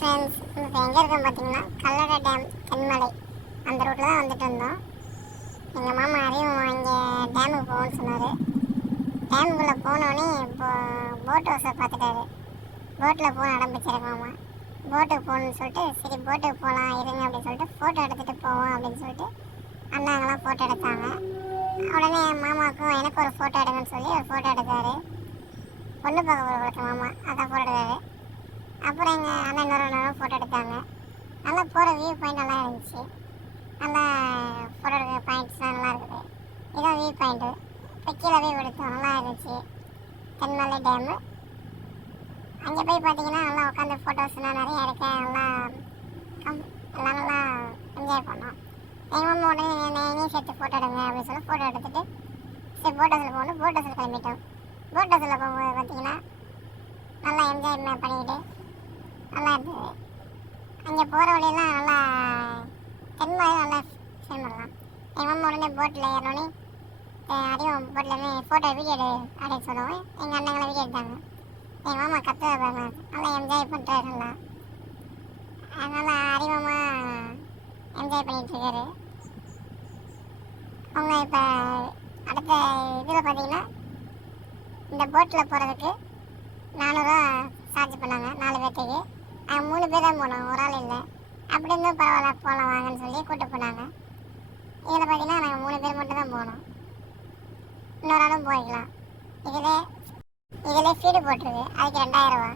Friends, இப்போ எங்கே இருக்கோம் பார்த்தீங்கன்னா கல்லடை டேம் தென்மலை அந்த ரூட்டில் தான் வந்துட்டு இருந்தோம். எங்கள் மாமா அறிவும் இங்கே டேமுக்கு போகணும்னு சொன்னார். டேமுக்குள்ளே போனோடனே இப்போ போட் ஹவுஸை பார்த்துட்டாரு. போட்டில் போக ஆரம்பிச்சிருக்கு மாமா. போட்டுக்கு போகணுன்னு சொல்லிட்டு சரி போட்டுக்கு போகலாம் இருங்க அப்படின்னு சொல்லிட்டு ஃபோட்டோ எடுத்துகிட்டு போவோம் அப்படின்னு சொல்லிட்டு அண்ணாங்களாம் ஃபோட்டோ எடுத்தாங்க. உடனே என் மாமாவுக்கும் எனக்கு ஒரு ஃபோட்டோ எடுங்கன்னு சொல்லி ஒரு ஃபோட்டோ எடுத்தார். பொண்ணு பார்க்க போகிறவங்களுக்கு மாமா அதான் ஃபோட்டோ எடுத்தார். அப்புறம் எங்கள் அண்ணன் இன்னொரு ஃபோட்டோ எடுத்தாங்க. நல்லா போகிற வியூ பாயிண்ட் நல்லா இருந்துச்சு. நல்லா ஃபோட்டோ எடுக்கிற பாயிண்ட்ஸ்லாம் நல்லா இருக்குது. இதான் வியூ பாயிண்ட்டு. இப்போ கீழே போய் எடுத்தோம், நல்லா இருந்துச்சு தென்மலை டேமு. அங்கே போய் பார்த்தீங்கன்னா நல்லா உட்காந்து ஃபோட்டோஸ்லாம் நிறையா எடுக்க நல்லா என்ஜாய் பண்ணோம். எங்கள் மாமா உடனே என்னையும் சேர்த்து ஃபோட்டோ எடுங்க அப்படின்னு சொல்லி ஃபோட்டோ எடுத்துகிட்டு சரி போட் ஹவுஸில் போகணும் போட் ஹவுஸில் கிளம்பிட்டோம். போட் ஹவுஸில் போகும்போது பார்த்தீங்கன்னா நல்லா என்ஜாய் பண்ணிக்கிட்டு நல்லா இருந்தது. அங்கே போகிற வழியெல்லாம் நல்லா தென்மலை நல்லா ஸ்பெண்ட் பண்ணலாம். எங்கள் மாமா உடனே போட்டில் ஏறினோடனே அடியும் போட்டிலேருந்து ஃபோட்டோ வீடியோ எடு அப்படின்னு சொல்லுவோம். எங்கள் அண்ணங்களை வீடியோ எடுத்தாங்க. எங்கள் மாமா கற்றுக்க பாருங்க நல்லா என்ஜாய் பண்ணுறாரு. நல்லா அறிவமாக என்ஜாய் பண்ணிகிட்ருக்காரு. அவங்க இப்போ அடுத்த இதில் பார்த்தீங்கன்னா இந்த போட்டில் போகிறதுக்கு 400 ரூபா சார்ஜ் பண்ணாங்க 4 பேர்த்துக்கு. 3 பேர் தான் போனோம், ஒரு ஆள் இல்லை. அப்படி இருந்தும் பரவாயில்ல போகலாம் வாங்கன்னு சொல்லி கூப்பிட்டு போனாங்க. இதில் பார்த்தீங்கன்னா நாங்கள் 3 பேர் மட்டும் தான் போனோம். இன்னொரு ஆளும் போய்க்கலாம். இதிலே ஃபீடு போட்டிருக்கு, அதுக்கு 2000 ரூபா.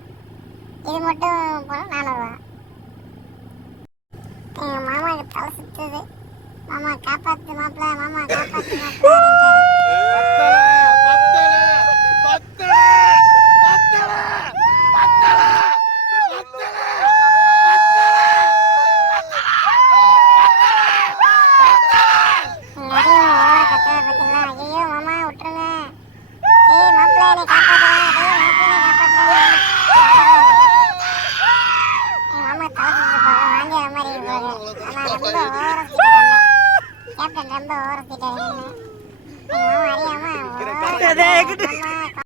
இது மட்டும் போனால் 400 ரூபா. எங்கள் மாமாவுக்கு தலை சுற்றுது. மாமா காப்பாற்று மாப்பிள்ள, மாமா காப்பாற்று மாப்பிள்ள. கேப்டன் ரொம்ப ஓரத்திட்டாரு. அறியாம